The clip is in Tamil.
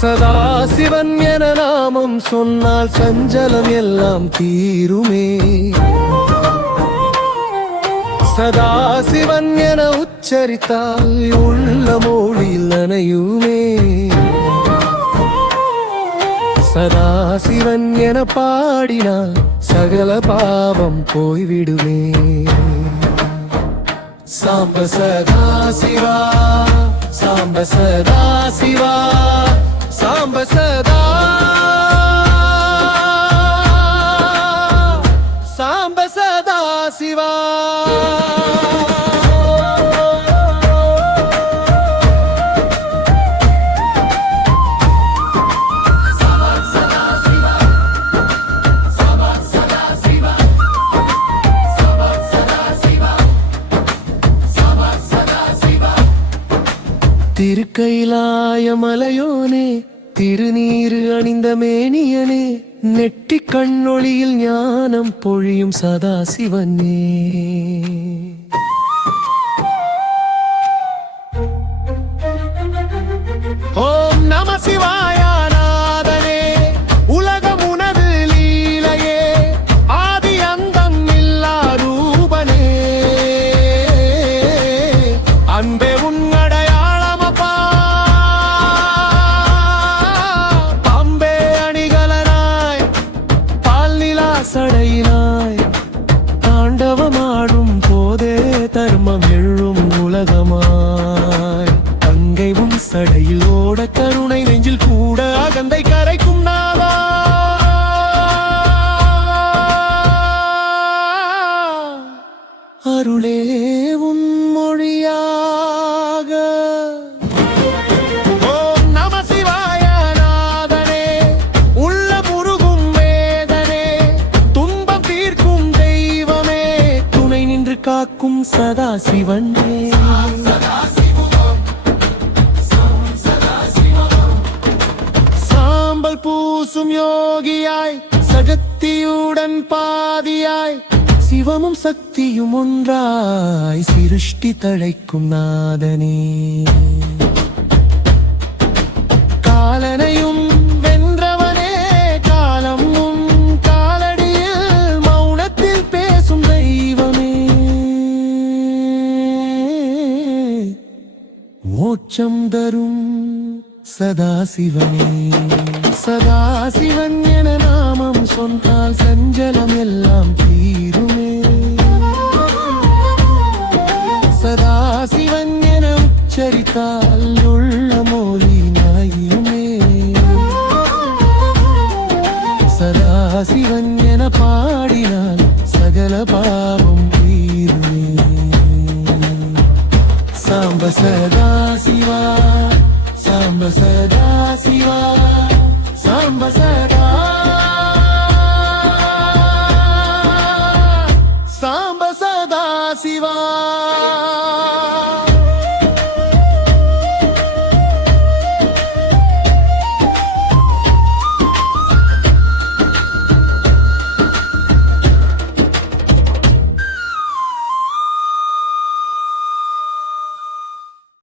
சதாசிவன் என நாமம் சொன்னால் சஞ்சலம் எல்லாம் தீருமே. சதாசிவன் என உச்சரித்தால் உள்ள மொழியில் நனையுமே. சதாசிவன் என பாடினால் சகல பாவம் போய்விடுமே. சாம்ப சதாசிவா, சாம்ப சதாசிவா, சாம்ப சதா, சாம்ப சதாசிவா. திருக்கைலாய மலையோனே, திருநீரு அணிந்த மேனியனே, நெற்றி கண்ணொளியில் ஞானம் பொழியும் சதாசிவனே. ஓம் நம சிவாய நாதனே, உலகம் உனது லீலையே, ஆதி அந்தம் இல்லா ரூபனே. அன்பே உன்னடையாளமப்பா, பம்பே அணிகலனாய், பால்நிலா சடையினாய், தாண்டவமாடும் போதே தர்மம் எழும் உலகமாய். கங்கை உன் சடையில் ஓட கருணை நெஞ்சில் கூட அகந்தை கரைக்கும் நாவா. அருளே உன் மொழியாக. ஓம் நம சிவாய நாதனே, உள்ள முருகும் வேதனே, துன்பம் தீர்க்கும் தெய்வமே, துணை நின்று காக்கும் சதாசிவனே. சாம்பல் பூசும் யோகியாய், சகத்தியுடன் பாதியாய், சிவமும் சக்தியும் ஒன்றாய், சிருஷ்டி தழைக்கும் நாதனே. காலனையும் வென்றவனே, காலம் உன் காலடியில் மௌனத்தில் பேசும் தெய்வமே. மோட்சம் தரும் சதாசிவனே. சதாசிவன் என நாமம் சொன்னால் சஞ்சலம் எல்லாம் தீருமே. சதாசிவன் என உச்சரித்தால் உள்ள மொழி நாயுமே. சதாசிவன் என பாடினால் சகல பாவம் தீருமே. சாம்ப சதாசிவா, சாம்ப சதாசிவா.